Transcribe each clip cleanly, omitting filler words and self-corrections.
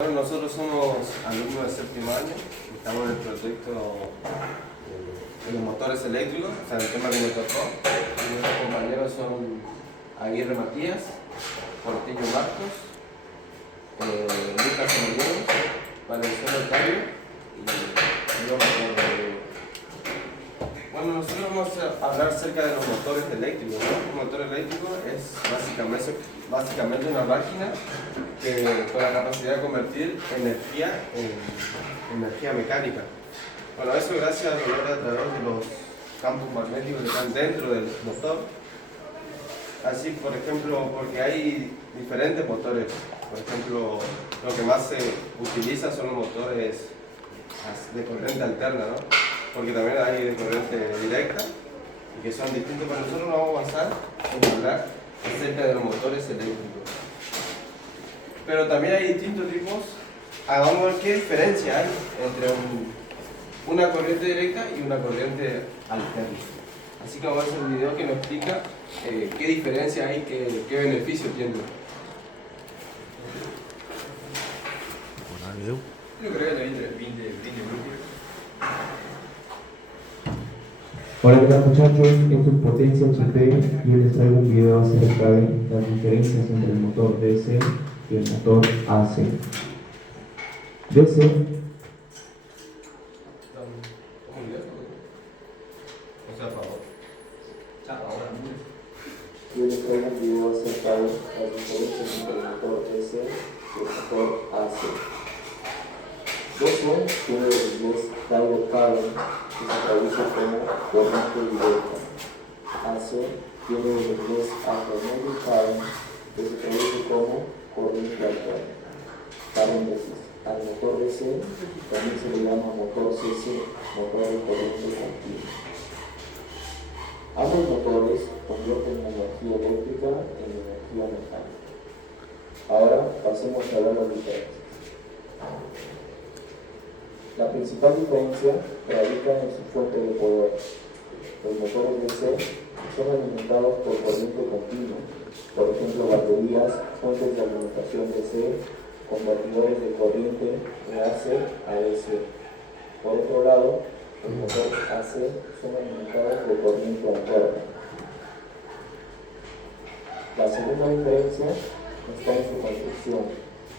Bueno, nosotros somos alumnos de séptimo año, estamos en el proyecto de los motores eléctricos, o sea, el tema que me tocó. Y nuestros compañeros son Aguirre Matías, Portillo Marcos, Lucas Emiliano, Valenzuela Octavio y yo. Bueno, nosotros vamos a hablar acerca de los motores eléctricos, ¿no? Un motor eléctrico es básicamente una máquina con la capacidad de convertir energía en energía mecánica. Bueno, eso gracias a través de los campos magnéticos que están dentro del motor. Así, por ejemplo, porque hay diferentes motores. Por ejemplo, lo que más se utiliza son los motores de corriente alterna, ¿no? Porque también hay de corriente directa y que son distintos, pero nosotros nos vamos a basar en hablar acerca de los motores eléctricos. Pero también hay distintos tipos. Vamos a ver qué diferencia hay entre una corriente directa y una corriente alterna. Así que vamos a hacer un video que nos explica qué diferencia hay, qué beneficio tiene. Yo creo que también de 20 minutos. Hola, ¿qué tal muchachos? Esto es Potencia HP y hoy les traigo un video acerca de las diferencias entre el motor DC y el motor AC. DC y hoy les traigo un video acerca de las diferencias entre el motor DC y el motor AC. DC tiene el inglés direct current, que se traduce como corriente directa. AC tiene el inglés alternating current, que se traduce como corriente alterna. Paréntesis, al motor DC también se le llama motor CC, motor de corriente continua. Ambos motores convierten la energía eléctrica en energía mecánica. Ahora pasemos a ver las diferencias. La principal diferencia radica en su fuente de poder. Los motores DC son alimentados por corriente continua, por ejemplo baterías, fuentes de alimentación DC, convertidores de corriente de AC a DC. Por otro lado, los motores AC son alimentados por corriente alterna. La segunda diferencia está en su construcción.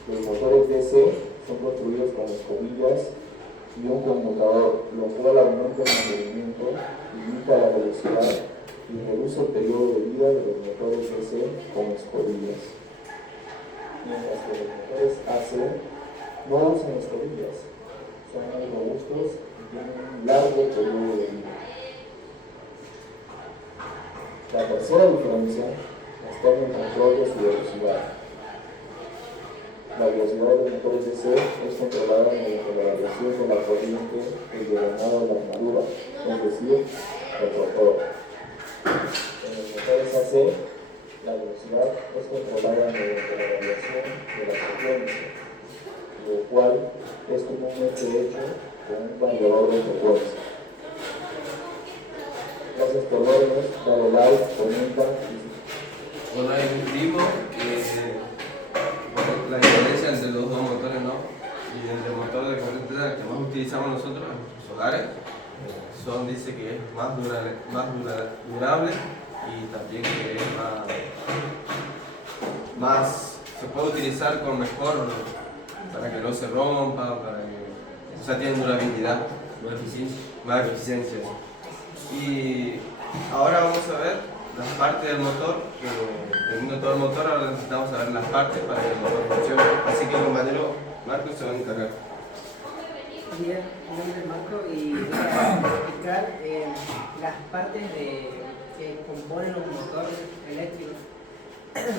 Los motores DC son construidos con escobillas y un conmutador, lo cual aumenta el mantenimiento, limita la velocidad y reduce el periodo de vida de los motores DC con escobillas. Mientras que los motores AC no usan escobillas, son muy robustos y tienen un largo periodo de vida. La tercera diferencia está en el control de su velocidad. La velocidad de los motores DC es controlada mediante la variación de la corriente denominada la armadura, es decir, el rotor. En los motores AC, la velocidad es controlada mediante la variación de la frecuencia, lo cual es comúnmente hecho con un variador de frecuencia. Gracias por vernos, dale like, comenta y Bueno, hay un primo la diferencia entre los dos motores, ¿no? Y entre el motor de corriente que más utilizamos nosotros, los solares, dice que es más durable y también que es más se puede utilizar con mejor para que no se rompa, o sea, tiene durabilidad, más eficiencia. Y ahora vamos a ver las partes del motor, teniendo todo el motor, ahora necesitamos saber las partes para que el motor funcione. Así que el compañero Marcos se va a encargar. Bien, mi nombre es Marco y voy a explicar las partes que componen un motor eléctrico.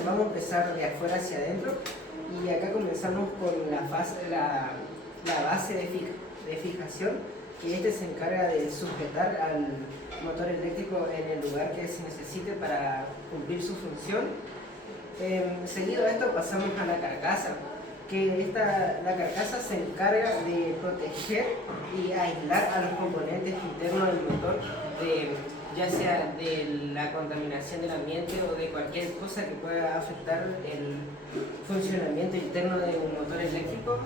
Vamos a empezar de afuera hacia adentro y acá comenzamos con la base de fijación, que se encarga de sujetar al motor eléctrico en el lugar que se necesite para cumplir su función. Seguido a esto pasamos a la carcasa, que la carcasa se encarga de proteger y aislar a los componentes internos del motor ya sea de la contaminación del ambiente o de cualquier cosa que pueda afectar el funcionamiento interno de un motor eléctrico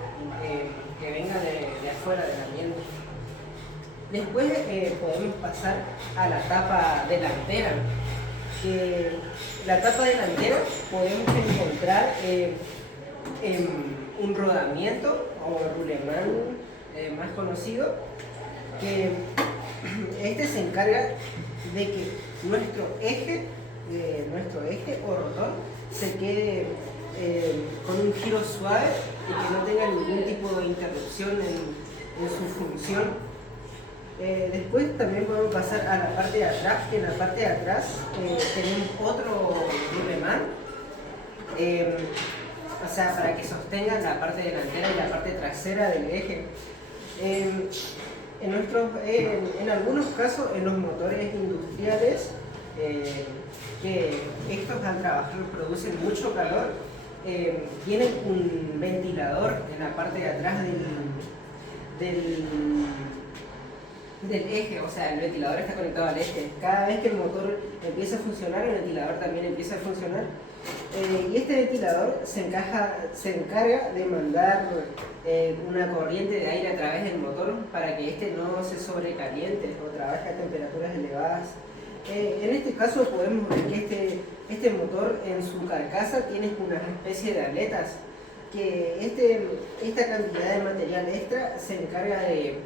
que venga de afuera del ambiente. Después podemos pasar a la tapa delantera. La tapa delantera podemos encontrar un rodamiento o rulemán más conocido, que este se encarga de que nuestro eje o rotor se quede con un giro suave y que no tenga ningún tipo de interrupción en su función. Después también podemos pasar a la parte de atrás, que en la parte de atrás tenemos otro rulemán, o sea, para que sostenga la parte delantera y la parte trasera del eje. En algunos casos, en los motores industriales, que estos al trabajar producen mucho calor, tienen un ventilador en la parte de atrás del eje, o sea, el ventilador está conectado al eje. Cada vez que el motor empieza a funcionar, el ventilador también empieza a funcionar. Y este ventilador se encarga de mandar una corriente de aire a través del motor para que este no se sobrecaliente o trabaje a temperaturas elevadas. En este caso podemos ver que este motor en su carcasa tiene una especie de aletas, que esta cantidad de material extra se encarga de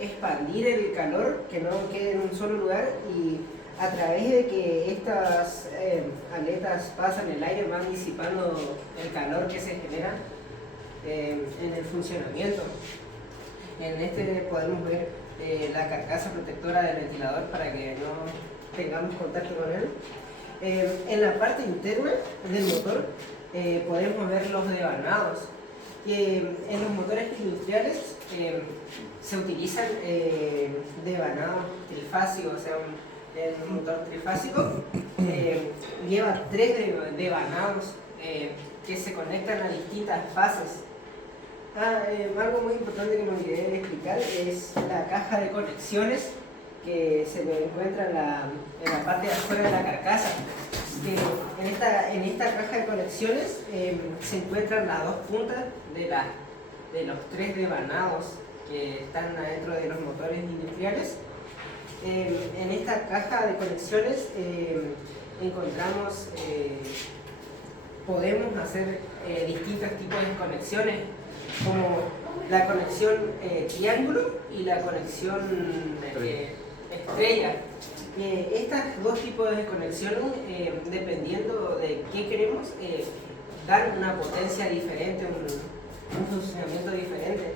expandir el calor, que no quede en un solo lugar, y a través de que estas aletas pasan el aire van disipando el calor que se genera en el funcionamiento. En este podemos ver la carcasa protectora del ventilador para que no tengamos contacto con él. En la parte interna del motor podemos ver los devanados, que en los motores industriales se utilizan devanados trifásicos, o sea, el motor trifásico lleva 3 devanados que se conectan a distintas fases. Algo muy importante que me olvidé de explicar es la caja de conexiones que se encuentra en la parte de afuera de la carcasa. En esta caja de conexiones se encuentran las 2 puntas de los 3 devanados que están adentro de los motores industriales. En esta caja de conexiones podemos hacer distintos tipos de conexiones, como la conexión triángulo y la conexión estrella. Estas 2 tipos de conexión, dependiendo de qué queremos, dan una potencia diferente, un funcionamiento diferente.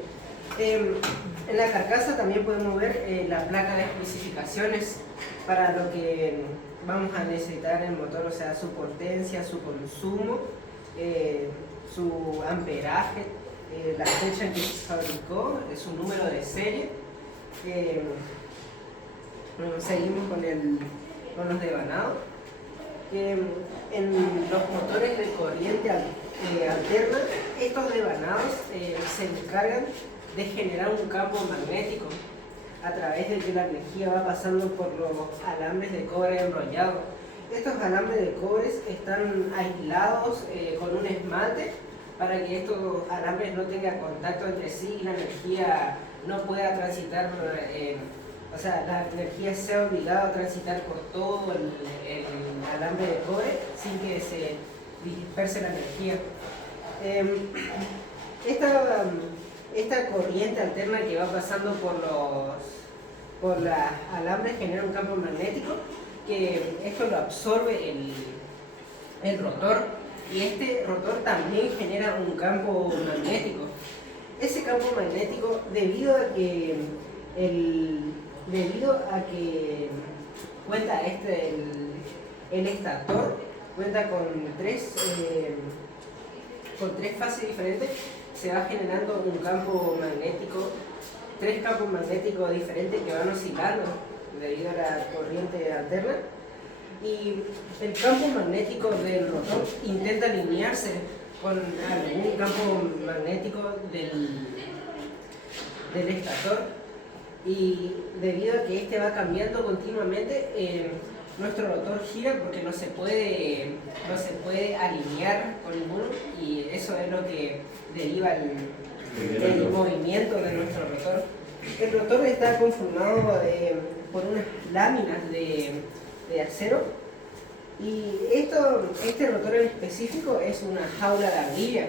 En la carcasa también podemos ver la placa de especificaciones para lo que vamos a necesitar en el motor, o sea, su potencia, su consumo, su amperaje, la fecha en que se fabricó, su número de serie. Seguimos con los devanados. En los motores de corriente alterna, estos devanados se encargan de generar un campo magnético a través de que la energía va pasando por los alambres de cobre enrollados. Estos alambres de cobre están aislados con un esmalte para que estos alambres no tengan contacto entre sí y la energía no pueda transitar, o sea, la energía sea obligada a transitar por todo el alambre de cobre sin que se disperse la energía. Esta corriente alterna que va pasando por los alambres genera un campo magnético, que esto lo absorbe el rotor, y este rotor también genera un campo magnético. Ese campo magnético, debido a que cuenta el estator cuenta con tres fases diferentes, se va generando un campo magnético, 3 campos magnéticos diferentes que van oscilando debido a la corriente alterna, y el campo magnético del rotor intenta alinearse con algún campo magnético del estator. y debido a que este va cambiando continuamente, nuestro rotor gira porque no se puede alinear con ninguno, y eso es lo que deriva el movimiento de nuestro rotor. El rotor está conformado por unas láminas de acero, y este rotor en específico es una jaula de ardilla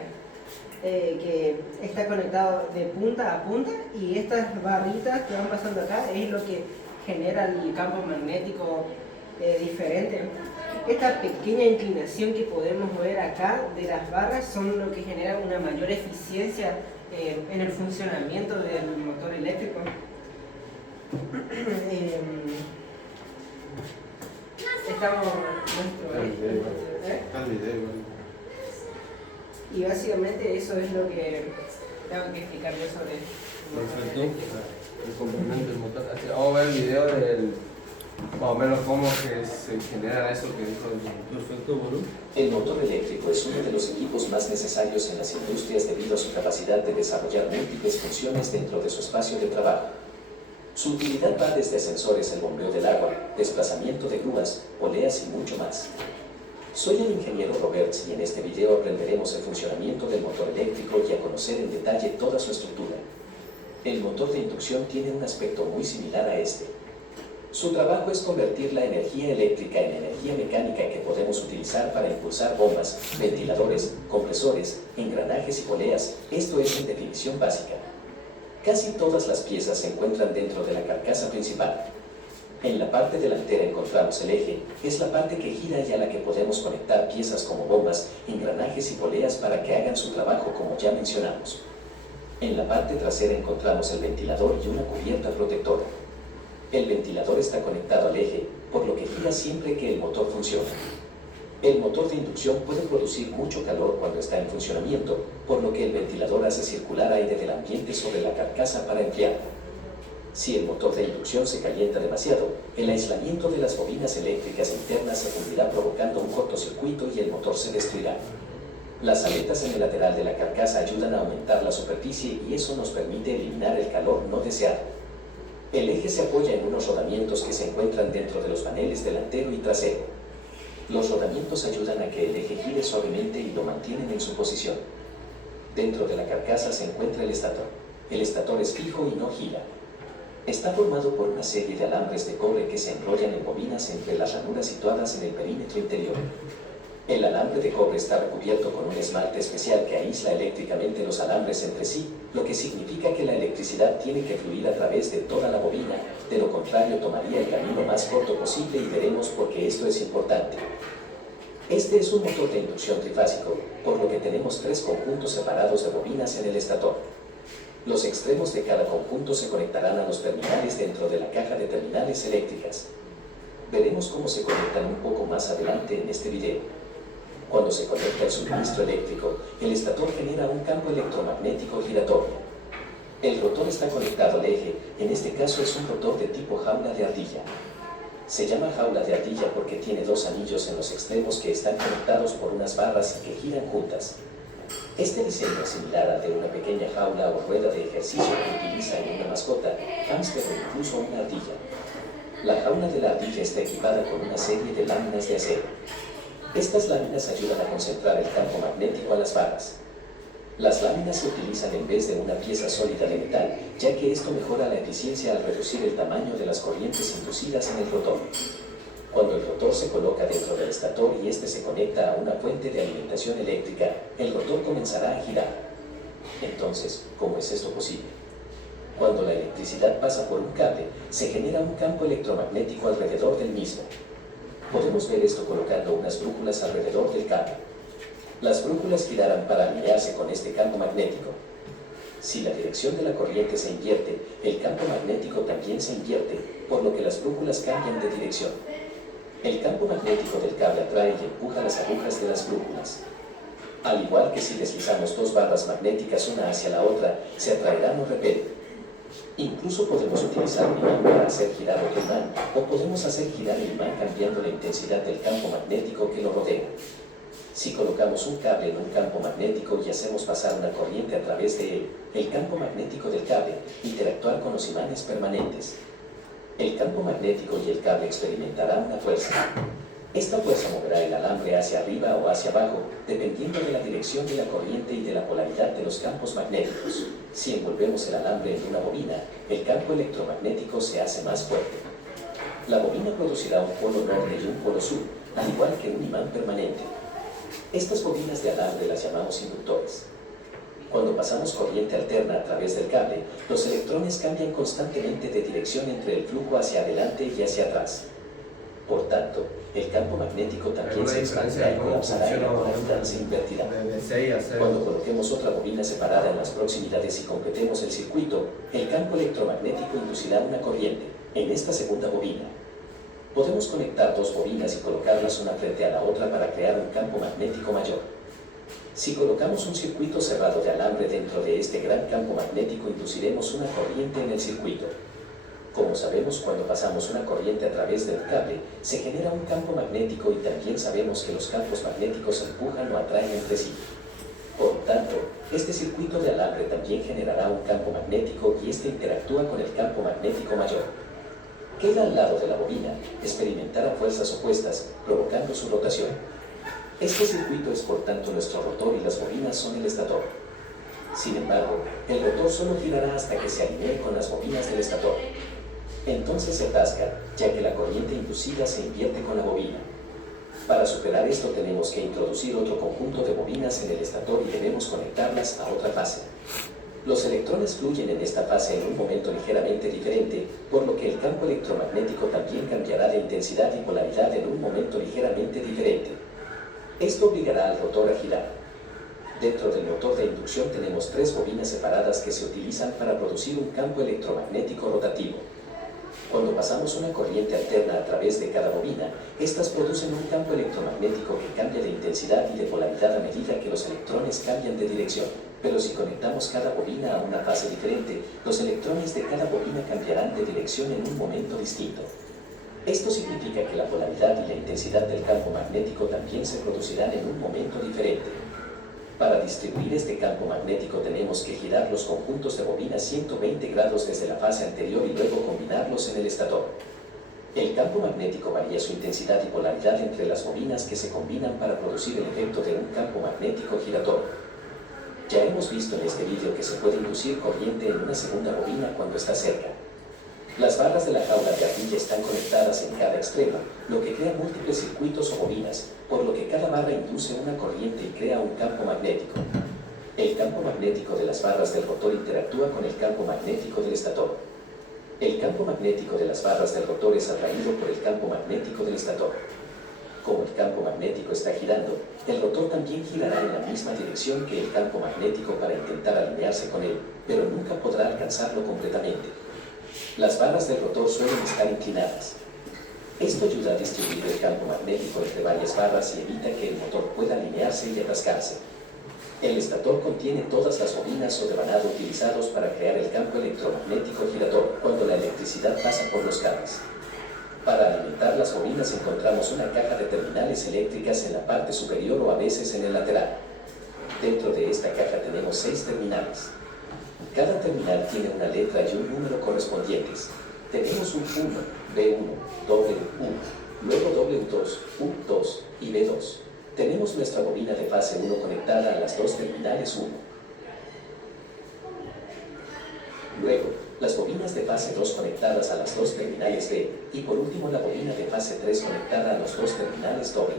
que está conectado de punta a punta, y estas barritas que van pasando acá es lo que genera el campo magnético diferente. Esta pequeña inclinación que podemos ver acá de las barras son lo que genera una mayor eficiencia en el funcionamiento del motor eléctrico. Estamos y básicamente eso es lo que tengo que explicar yo sobre Perfecto. El complemento del motor. Así, vamos a ver el video del más o menos cómo que se genera eso que dijo el perfecto, Bolu. El motor eléctrico es uno de los equipos más necesarios en las industrias debido a su capacidad de desarrollar múltiples funciones dentro de su espacio de trabajo. Su utilidad va desde ascensores, el bombeo del agua, desplazamiento de grúas, poleas y mucho más. Soy el ingeniero Roberts y en este video aprenderemos el funcionamiento del motor eléctrico y a conocer en detalle toda su estructura. El motor de inducción tiene un aspecto muy similar a este. Su trabajo es convertir la energía eléctrica en energía mecánica que podemos utilizar para impulsar bombas, ventiladores, compresores, engranajes y poleas. Esto es en definición básica. Casi todas las piezas se encuentran dentro de la carcasa principal. En la parte delantera encontramos el eje, es la parte que gira y a la que podemos conectar piezas como bombas, engranajes y poleas para que hagan su trabajo como ya mencionamos. En la parte trasera encontramos el ventilador y una cubierta protectora. El ventilador está conectado al eje, por lo que gira siempre que el motor funciona. El motor de inducción puede producir mucho calor cuando está en funcionamiento, por lo que el ventilador hace circular aire del ambiente sobre la carcasa para enfriarla. Si el motor de inducción se calienta demasiado, el aislamiento de las bobinas eléctricas internas se fundirá provocando un cortocircuito y el motor se destruirá. Las aletas en el lateral de la carcasa ayudan a aumentar la superficie y eso nos permite eliminar el calor no deseado. El eje se apoya en unos rodamientos que se encuentran dentro de los paneles delantero y trasero. Los rodamientos ayudan a que el eje gire suavemente y lo mantienen en su posición. Dentro de la carcasa se encuentra el estator. El estator es fijo y no gira. Está formado por una serie de alambres de cobre que se enrollan en bobinas entre las ranuras situadas en el perímetro interior. El alambre de cobre está recubierto con un esmalte especial que aísla eléctricamente los alambres entre sí, lo que significa que la electricidad tiene que fluir a través de toda la bobina, de lo contrario tomaría el camino más corto posible y veremos por qué esto es importante. Este es un motor de inducción trifásico, por lo que tenemos 3 conjuntos separados de bobinas en el estator. Los extremos de cada conjunto se conectarán a los terminales dentro de la caja de terminales eléctricas. Veremos cómo se conectan un poco más adelante en este video. Cuando se conecta el suministro eléctrico, el estator genera un campo electromagnético giratorio. El rotor está conectado al eje, en este caso es un rotor de tipo jaula de ardilla. Se llama jaula de ardilla porque tiene 2 anillos en los extremos que están conectados por unas barras y que giran juntas. Este diseño es similar al de una pequeña jaula o rueda de ejercicio que utiliza en una mascota, hámster o incluso una ardilla. La jaula de la ardilla está equipada con una serie de láminas de acero. Estas láminas ayudan a concentrar el campo magnético a las barras. Las láminas se utilizan en vez de una pieza sólida de metal, ya que esto mejora la eficiencia al reducir el tamaño de las corrientes inducidas en el rotor. Cuando el rotor se coloca dentro del estator y este se conecta a una fuente de alimentación eléctrica, el rotor comenzará a girar. Entonces, ¿cómo es esto posible? Cuando la electricidad pasa por un cable, se genera un campo electromagnético alrededor del mismo. Podemos ver esto colocando unas brújulas alrededor del cable. Las brújulas girarán para alinearse con este campo magnético. Si la dirección de la corriente se invierte, el campo magnético también se invierte, por lo que las brújulas cambian de dirección. El campo magnético del cable atrae y empuja las agujas de las brújulas. Al igual que si deslizamos 2 barras magnéticas una hacia la otra, se atraerán o repelen. Incluso podemos utilizar un imán para hacer girar otro imán, o podemos hacer girar el imán cambiando la intensidad del campo magnético que lo rodea. Si colocamos un cable en un campo magnético y hacemos pasar una corriente a través de él, el campo magnético del cable interactuará con los imanes permanentes. El campo magnético y el cable experimentarán una fuerza. Esta fuerza moverá el alambre hacia arriba o hacia abajo, dependiendo de la dirección de la corriente y de la polaridad de los campos magnéticos. Si envolvemos el alambre en una bobina, el campo electromagnético se hace más fuerte. La bobina producirá un polo norte y un polo sur, al igual que un imán permanente. Estas bobinas de alambre las llamamos inductores. Cuando pasamos corriente alterna a través del cable, los electrones cambian constantemente de dirección entre el flujo hacia adelante y hacia atrás. Por tanto, el campo magnético también se expandirá y colapsará y la polaridad se invertirá. Cuando coloquemos otra bobina separada en las proximidades y completemos el circuito, el campo electromagnético inducirá una corriente en esta segunda bobina. Podemos conectar dos bobinas y colocarlas una frente a la otra para crear un campo magnético mayor. Si colocamos un circuito cerrado de alambre dentro de este gran campo magnético, induciremos una corriente en el circuito. Como sabemos, cuando pasamos una corriente a través del cable, se genera un campo magnético y también sabemos que los campos magnéticos empujan o atraen entre sí. Por tanto, este circuito de alambre también generará un campo magnético y este interactúa con el campo magnético mayor. Queda al lado de la bobina, experimentará fuerzas opuestas, provocando su rotación. Este circuito es por tanto nuestro rotor y las bobinas son el estator. Sin embargo, el rotor solo girará hasta que se alinee con las bobinas del estator. Entonces se atasca, ya que la corriente inducida se invierte con la bobina. Para superar esto tenemos que introducir otro conjunto de bobinas en el estator y debemos conectarlas a otra fase. Los electrones fluyen en esta fase en un momento ligeramente diferente, por lo que el campo electromagnético también cambiará de intensidad y polaridad en un momento ligeramente diferente. Esto obligará al rotor a girar. Dentro del motor de inducción tenemos tres bobinas separadas que se utilizan para producir un campo electromagnético rotativo. Cuando pasamos una corriente alterna a través de cada bobina, estas producen un campo electromagnético que cambia de intensidad y de polaridad a medida que los electrones cambian de dirección. Pero si conectamos cada bobina a una fase diferente, los electrones de cada bobina cambiarán de dirección en un momento distinto. Esto significa que la polaridad y la intensidad del campo magnético también se producirán en un momento diferente. Para distribuir este campo magnético tenemos que girar los conjuntos de bobinas 120 grados desde la fase anterior y luego combinarlos en el estator. El campo magnético varía su intensidad y polaridad entre las bobinas que se combinan para producir el efecto de un campo magnético giratorio. Ya hemos visto en este vídeo que se puede inducir corriente en una segunda bobina cuando está cerca. Las barras de la jaula de ardilla están conectadas en cada extremo, lo que crea múltiples circuitos o bobinas, por lo que cada barra induce una corriente y crea un campo magnético. El campo magnético de las barras del rotor interactúa con el campo magnético del estator. El campo magnético de las barras del rotor es atraído por el campo magnético del estator. Como el campo magnético está girando, el rotor también girará en la misma dirección que el campo magnético para intentar alinearse con él, pero nunca podrá alcanzarlo completamente. Las barras del rotor suelen estar inclinadas. Esto ayuda a distribuir el campo magnético entre varias barras y evita que el motor pueda alinearse y atascarse. El estator contiene todas las bobinas o devanado utilizados para crear el campo electromagnético giratorio cuando la electricidad pasa por los cables. Para alimentar las bobinas encontramos una caja de terminales eléctricas en la parte superior o a veces en el lateral. Dentro de esta caja tenemos 6 terminales. Cada terminal tiene una letra y un número correspondientes. Tenemos un 1, B1, W1, luego W2, U2 y B2. Tenemos nuestra bobina de fase 1 conectada a las dos terminales 1. Luego, las bobinas de fase 2 conectadas a las dos terminales B, y por último la bobina de fase 3 conectada a los dos terminales W.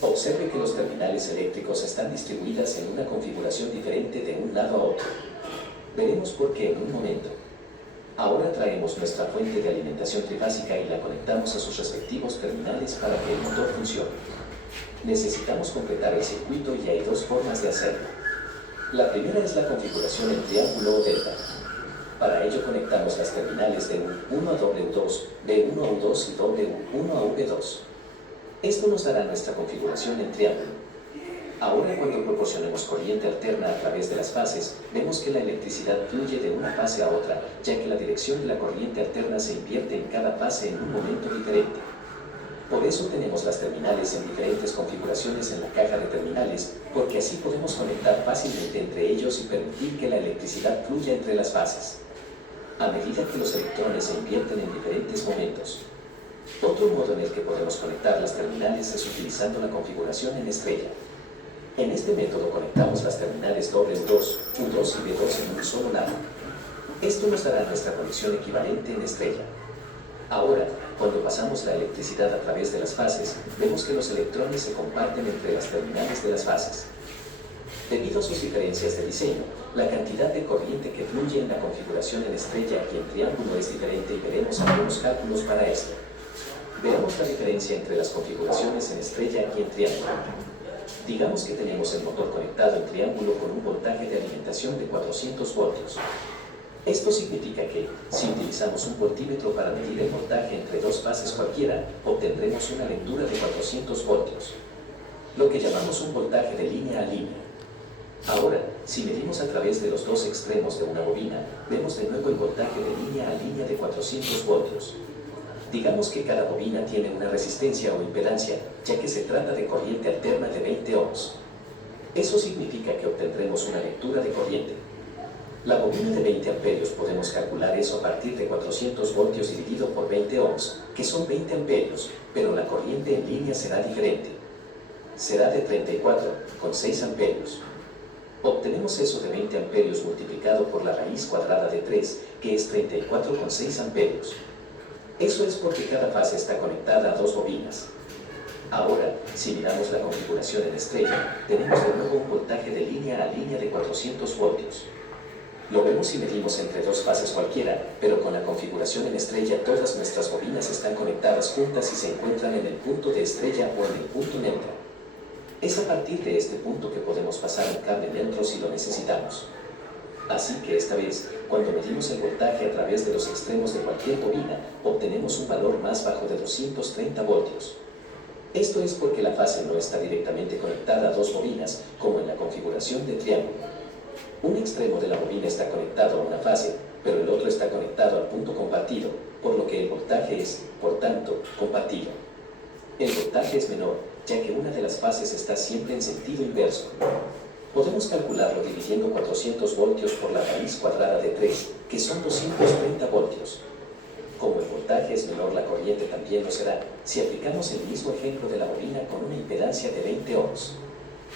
Observe que los terminales eléctricos están distribuidas en una configuración diferente de un lado a otro. Veremos por qué en un momento. Ahora traemos nuestra fuente de alimentación trifásica y la conectamos a sus respectivos terminales para que el motor funcione. Necesitamos completar el circuito y hay dos formas de hacerlo. La primera es la configuración en triángulo o delta. Para ello conectamos las terminales de U1 a W2, B1 a U2 y W1 a V2. Esto nos dará nuestra configuración en triángulo. Ahora cuando proporcionemos corriente alterna a través de las fases, vemos que la electricidad fluye de una fase a otra, ya que la dirección de la corriente alterna se invierte en cada fase en un momento diferente. Por eso tenemos las terminales en diferentes configuraciones en la caja de terminales, porque así podemos conectar fácilmente entre ellos y permitir que la electricidad fluya entre las fases, a medida que los electrones se invierten en diferentes momentos. Otro modo en el que podemos conectar las terminales es utilizando la configuración en estrella. En este método conectamos las terminales W2, U2 y B2 en un solo lado. Esto nos dará nuestra conexión equivalente en estrella. Ahora, cuando pasamos la electricidad a través de las fases, vemos que los electrones se comparten entre las terminales de las fases. Debido a sus diferencias de diseño, la cantidad de corriente que fluye en la configuración en estrella y en triángulo es diferente y veremos algunos cálculos para esto. Veamos la diferencia entre las configuraciones en estrella y en triángulo. Digamos que tenemos el motor conectado en triángulo con un voltaje de alimentación de 400 voltios. Esto significa que, si utilizamos un voltímetro para medir el voltaje entre dos fases cualquiera, obtendremos una lectura de 400 voltios, lo que llamamos un voltaje de línea a línea. Ahora, si medimos a través de los dos extremos de una bobina, vemos de nuevo el voltaje de línea a línea de 400 voltios. Digamos que cada bobina tiene una resistencia o impedancia, ya que se trata de corriente alterna de 20 ohms. Eso significa que obtendremos una lectura de corriente. La bobina de 20 amperios podemos calcular eso a partir de 400 voltios dividido por 20 ohms, que son 20 amperios, pero la corriente en línea será diferente. Será de 34,6 amperios. Obtenemos eso de 20 amperios multiplicado por la raíz cuadrada de 3, que es 34,6 amperios. Eso es porque cada fase está conectada a dos bobinas. Ahora, si miramos la configuración en estrella, tenemos de nuevo un voltaje de línea a línea de 400 voltios. Lo vemos si medimos entre dos fases cualquiera, pero con la configuración en estrella todas nuestras bobinas están conectadas juntas y se encuentran en el punto de estrella o en el punto neutro. Es a partir de este punto que podemos pasar un cable neutro si lo necesitamos. Así que esta vez, cuando medimos el voltaje a través de los extremos de cualquier bobina, obtenemos un valor más bajo de 230 voltios. Esto es porque la fase no está directamente conectada a dos bobinas, como en la configuración de triángulo. Un extremo de la bobina está conectado a una fase, pero el otro está conectado al punto compartido, por lo que el voltaje es, por tanto, compartido. El voltaje es menor, ya que una de las fases está siempre en sentido inverso. Podemos calcularlo dividiendo 400 voltios por la raíz cuadrada de 3, que son 230 voltios. Como el voltaje es menor, la corriente también lo será, si aplicamos el mismo ejemplo de la bobina con una impedancia de 20 ohms.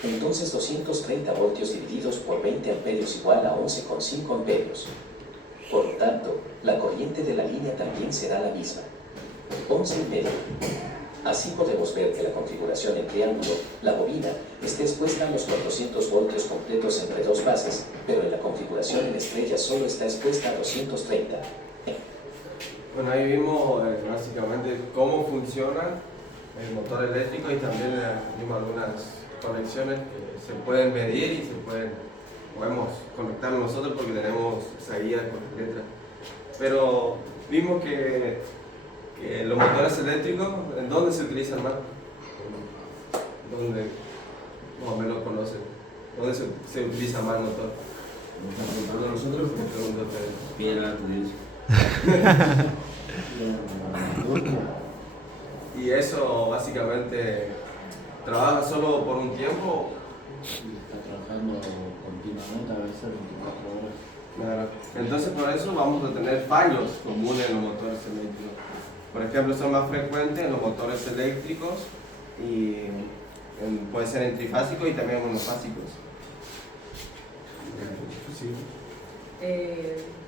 Entonces 230 voltios divididos por 20 amperios igual a 11,5 amperios. Por lo tanto, la corriente de la línea también será la misma, 11,5. Así podemos ver que la configuración en triángulo, la bobina, está expuesta a los 400 voltios completos entre dos fases, pero en la configuración en estrella solo está expuesta a 230. Bueno, ahí vimos básicamente cómo funciona el motor eléctrico y también vimos algunas conexiones que se pueden medir y podemos conectar nosotros porque tenemos esa guía con letras. Pero vimos que los motores eléctricos, ¿en dónde se utilizan más? ¿Dónde más o menos conocen? ¿Dónde se utiliza más el motor? ¿Nos están preguntando a nosotros? Bien antes de eso. Y eso básicamente trabaja solo por un tiempo. Está trabajando continuamente, a veces 24 horas. Claro. Entonces por eso vamos a tener fallos comunes en los motores eléctricos. Por ejemplo, son más frecuentes en los motores eléctricos y puede ser en trifásicos y también monofásicos.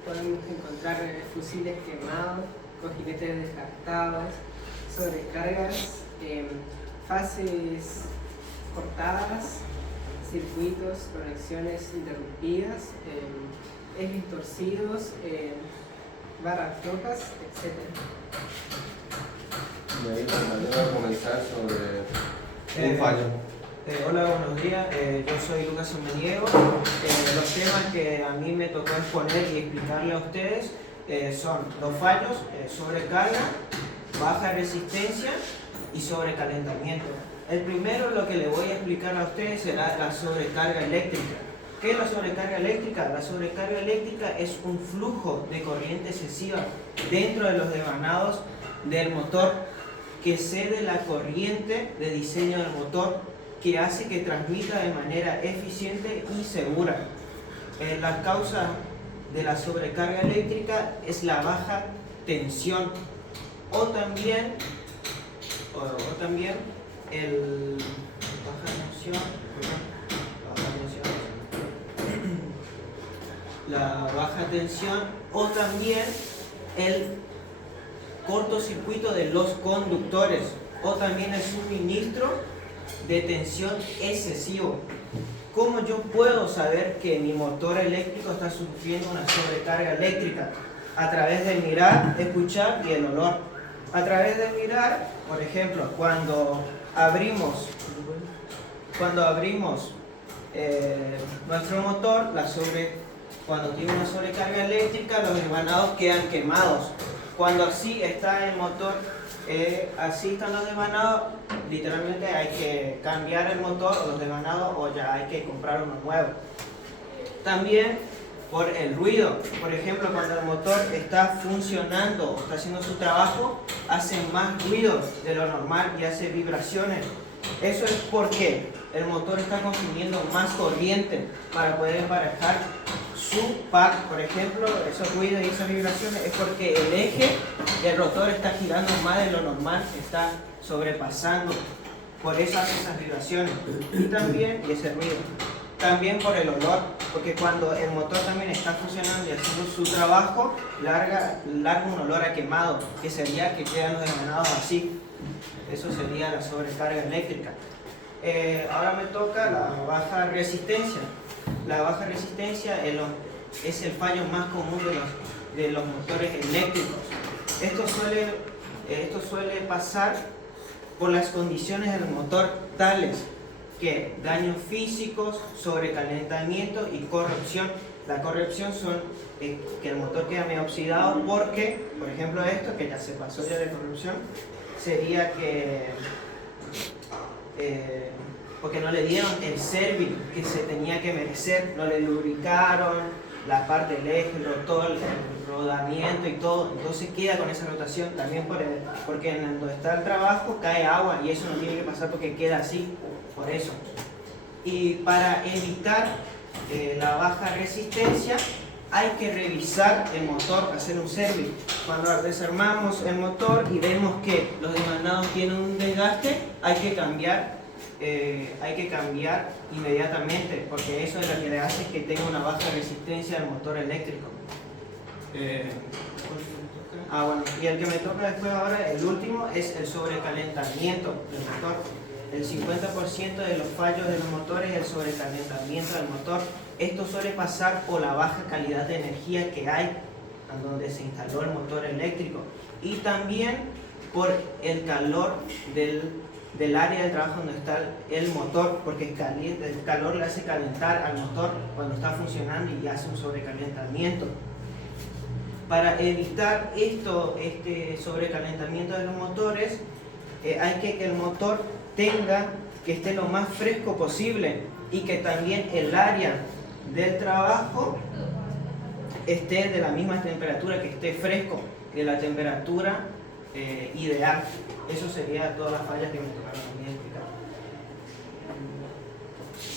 Podemos encontrar fusiles quemados, cojinetes desgastados, sobrecargas, fases cortadas, circuitos, conexiones interrumpidas, ejes torcidos, barras flojas, etc. Y ahí vamos a comenzar sobre un fallo. Hola, buenos días. Yo soy Lucas Samaniego. Los temas que a mí me tocó exponer y explicarle a ustedes son los fallos, sobrecarga, baja resistencia y sobrecalentamiento. El primero, lo que le voy a explicar a ustedes será la sobrecarga eléctrica. ¿Qué es la sobrecarga eléctrica? La sobrecarga eléctrica es un flujo de corriente excesiva dentro de los devanados del motor que cede la corriente de diseño del motor, que hace que transmita de manera eficiente y segura. La causa de la sobrecarga eléctrica es la baja tensión o también el la baja tensión o también el cortocircuito de los conductores o también el suministro de tensión excesivo. ¿Cómo yo puedo saber que mi motor eléctrico está sufriendo una sobrecarga eléctrica? A través de mirar, escuchar y el olor. A través de mirar, por ejemplo, cuando abrimos nuestro motor, cuando tiene una sobrecarga eléctrica, los desvanados quedan quemados. Cuando así está el motor, así están los desvanados, literalmente hay que cambiar el motor o los desvanados o ya hay que comprar uno nuevo. También por el ruido. Por ejemplo, cuando el motor está funcionando o está haciendo su trabajo, hace más ruido de lo normal y hace vibraciones. Eso es porque el motor está consumiendo más corriente para poder emparejar su par. Por ejemplo, esos ruidos y esas vibraciones es porque el eje del rotor está girando más de lo normal, está sobrepasando. Por eso hace esas vibraciones. Y también, y ese ruido. También por el olor, porque cuando el motor también está funcionando y haciendo su trabajo, larga un olor a quemado, que sería que quedan los desgranados así. Eso sería la sobrecarga eléctrica. Ahora me toca la baja resistencia. La baja resistencia es el fallo más común de los motores eléctricos. Esto suele pasar por las condiciones del motor tales que daños físicos, sobrecalentamiento y corrosión. La corrosión son que el motor queda medio oxidado porque, por ejemplo, esto que ya se pasó ya de corrosión, sería que porque no le dieron el service que se tenía que merecer, no le lubricaron la parte del eje, todo el rodamiento y todo, entonces queda con esa rotación también porque en donde está el trabajo cae agua y eso no tiene que pasar porque queda así, por eso. Y para evitar la baja resistencia hay que revisar el motor, hacer un service. Cuando desarmamos el motor y vemos que los desgranados tienen un desgaste, hay que cambiar inmediatamente, porque eso es lo que le hace que tenga una baja resistencia al motor eléctrico. Bueno, y el que me toca después ahora, el último, es el sobrecalentamiento del motor. El 50% de los fallos de los motores es el sobrecalentamiento del motor. Esto suele pasar por la baja calidad de energía que hay en donde se instaló el motor eléctrico y también por el calor del área de trabajo donde está el motor, porque el calor le hace calentar al motor cuando está funcionando y hace un sobrecalentamiento. Para evitar este sobrecalentamiento de los motores, hay que el motor que esté lo más fresco posible y que también el área del trabajo esté de la misma temperatura, que esté fresco, de la temperatura ideal. Eso sería todas las fallas que me tocaron a mí explicar.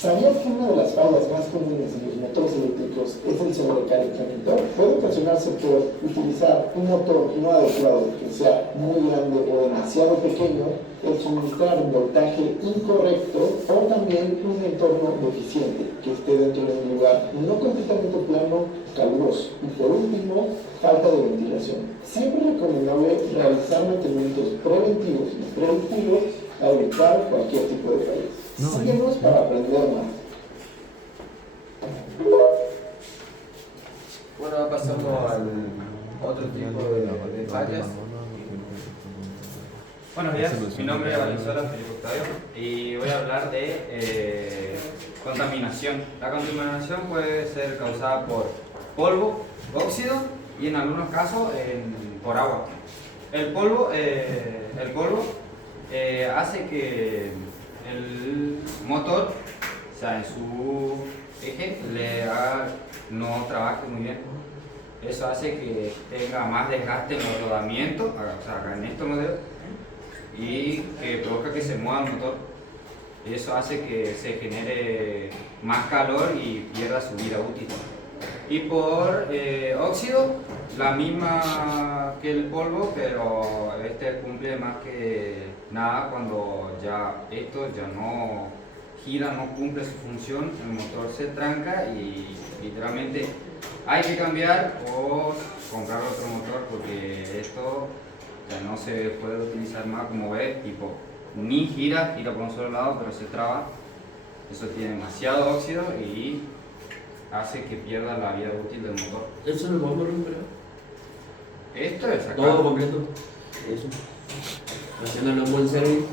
¿Sabías que una de las fallas más comunes en los motores eléctricos es el sobrecalentamiento? Puede ocasionarse por utilizar un motor no adecuado, que sea muy grande o demasiado pequeño, el suministrar un voltaje incorrecto o también un entorno deficiente, que esté dentro de un lugar no completamente plano, caluroso. Y por último, falta de ventilación. Siempre es recomendable realizar mantenimientos preventivos y predictivos para evitar cualquier tipo de fallas. Síguenos para aprender más. Bueno, pasamos al otro tipo de fallas. Buenos días, mi nombre es Valenzuela Felipe Octavio y voy a hablar de contaminación. La contaminación puede ser causada por polvo, óxido y en algunos casos por agua. El polvo hace que el motor, o sea, en su eje, no trabaje muy bien. Eso hace que tenga más desgaste en los rodamientos, o sea, acá en esto modelo, y que provoca que se mueva el motor. Y eso hace que se genere más calor y pierda su vida útil. Y por óxido, la misma que el polvo, pero este cumple más que nada cuando ya esto ya no gira, no cumple su función, el motor se tranca y literalmente hay que cambiar o comprar otro motor porque esto ya no se puede utilizar más. Como ves, tipo, ni gira por un solo lado, pero se traba. Eso tiene demasiado óxido y hace que pierda la vida útil del motor. Eso lo vamos a recuperar. Esto es acá. Todo completo. Eso. Haciéndolo un buen servicio.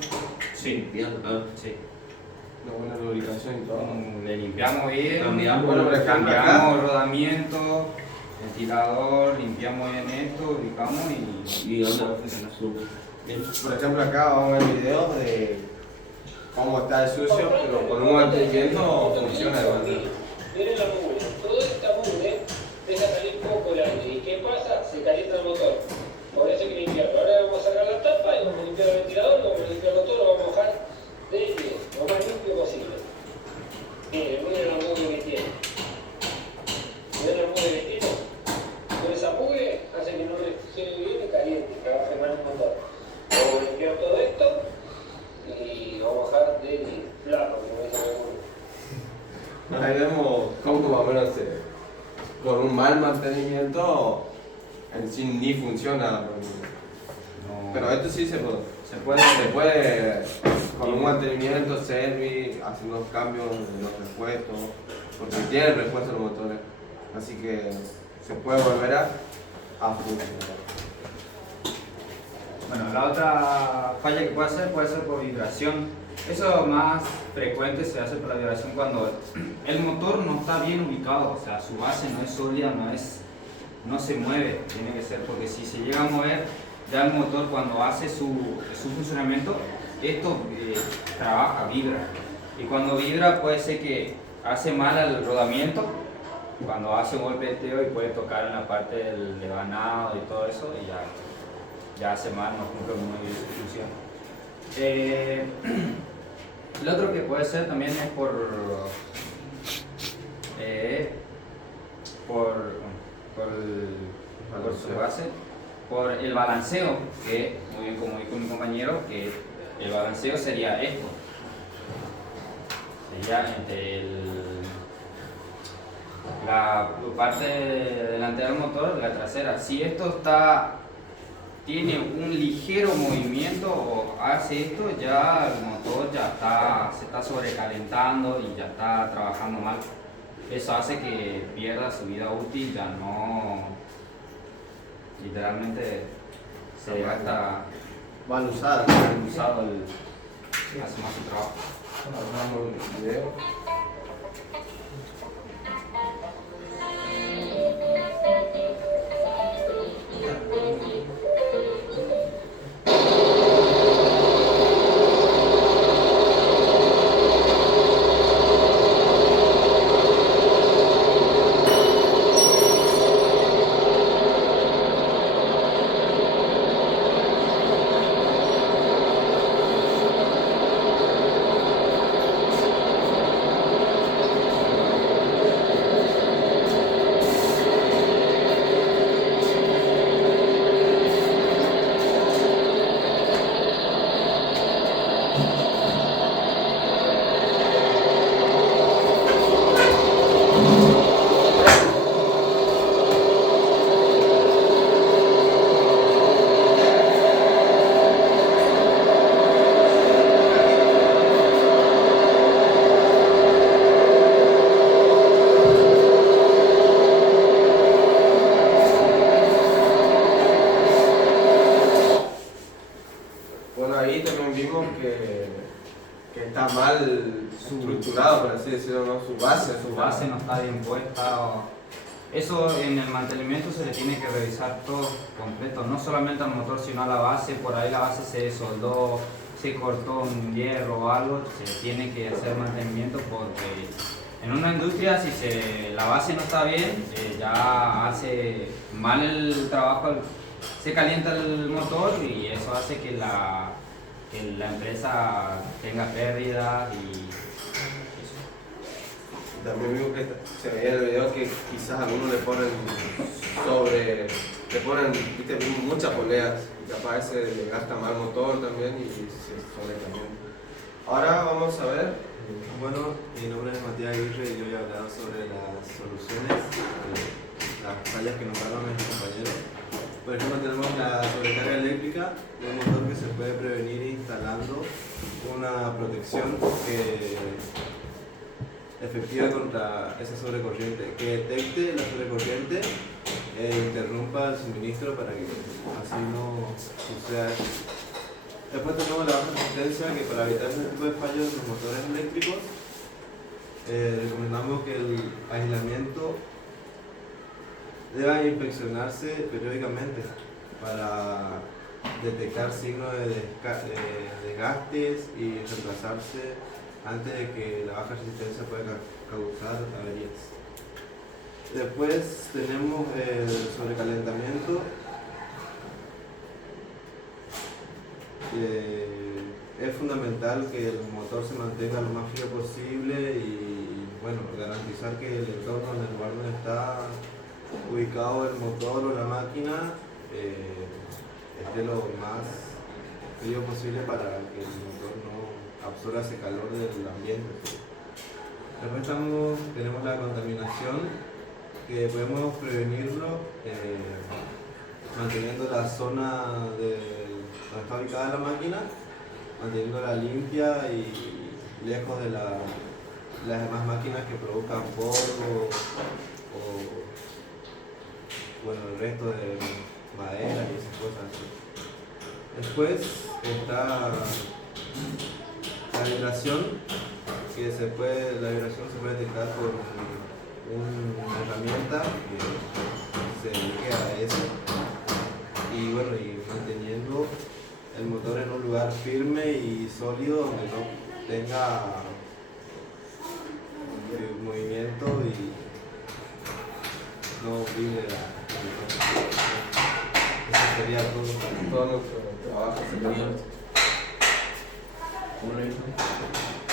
Sí. Limpiando. Sí. Una buena lubricación y todo. Le limpiamos bien, Cambiamos, bueno, por ejemplo, cambiamos rodamiento, ventilador, limpiamos bien esto, ubicamos Y anda. todo funciona. Súper. Bien. Por ejemplo, acá vamos a ver videos de cómo está de sucio, pero con un mantenimiento funciona de verdad. Miren la mugre. Toda esta mugre deja salir poco el aire. ¿Y qué pasa? Se calienta el motor. Por eso hay que limpiarlo. Ahora vamos a sacar la tapa y vamos a limpiar el ventilador, vamos a limpiarlo todo, lo vamos a mojar de pie, lo más limpio posible. Miren la mugre que tiene. ¿Ven la mugre que tiene? Con esa mugre hace que no refrigere bien y caliente, trabaje mal el motor. Vamos a limpiar todo esto y lo vamos a mojar de plano, como dice alguno. Ahí vemos cómo más o menos con un mal mantenimiento en sí ni funciona. No. Pero esto sí se puede, Se puede. con un mantenimiento, service, haciendo los cambios de los repuestos, porque tiene el repuesto de los motores. Así que se puede volver a funcionar. Bueno, la otra falla que puede ser por vibración. Eso más frecuente se hace por la vibración cuando el motor no está bien ubicado, o sea, su base no es sólida, no se mueve, tiene que ser, porque si se llega a mover, ya el motor cuando hace su funcionamiento, esto trabaja, vibra. Y cuando vibra puede ser que hace mal al rodamiento, cuando hace un golpeteo y puede tocar en la parte del devanado y todo eso, y ya hace mal, no cumple muy bien su función. Lo otro que puede ser también es por su base, por el balanceo, que muy bien como dijo mi compañero, que el balanceo sería esto. Sería entre la parte delantera del motor y la trasera. Si esto tiene un ligero movimiento o hace esto, ya el motor se está sobrecalentando y ya está trabajando mal. Eso hace que pierda su vida útil, ya no, literalmente se gasta Mal usada. mal usado, hace más su trabajo. Vamos el video. Bueno, ahí también vimos que está mal estructurado, por así decirlo, ¿no? Su base No está bien puesta. Eso en el mantenimiento se le tiene que revisar todo completo, no solamente al motor sino a la base. Por ahí la base se soldó, se cortó un hierro o algo, se tiene que hacer mantenimiento porque en una industria si la base no está bien, ya hace mal el trabajo, se calienta el motor y eso hace que que la empresa tenga pérdidas y eso. También vimos que se veía en el video que quizás algunos le ponen viste, muchas poleas y capaz ese le gasta mal motor también y se sobrecalienta. Ahora vamos a ver. Bueno, mi nombre es Matías Aguirre y yo voy a hablar sobre las soluciones, las fallas que nos daban mis compañeros. Por ejemplo, tenemos la sobrecarga eléctrica de un motor que se puede prevenir instalando una protección efectiva contra esa sobrecorriente, que detecte la sobrecorriente e interrumpa el suministro para que así no suceda eso. Después tenemos la baja resistencia, que para evitar ese tipo de fallos en los motores eléctricos recomendamos que el aislamiento deba inspeccionarse periódicamente para detectar signos de desgastes y reemplazarse antes de que la baja resistencia pueda causar averías. Después tenemos el sobrecalentamiento. Es fundamental que el motor se mantenga lo más frío posible y bueno, garantizar que el entorno en el lugar donde está ubicado el motor o la máquina esté lo más frío posible para que el motor no absorba ese calor del ambiente. Después tenemos la contaminación, que podemos prevenirlo manteniendo la zona donde está ubicada la máquina, manteniéndola limpia y lejos de las demás máquinas que provocan polvo o bueno, el resto de madera y esas cosas. Después está la vibración, la vibración se puede detectar por una herramienta que se dedique a eso y bueno, y manteniendo el motor en un lugar firme y sólido donde no tenga movimiento y no vibre eso sería todo Todo nuestro trabajo. ¿Cómo lo hizo?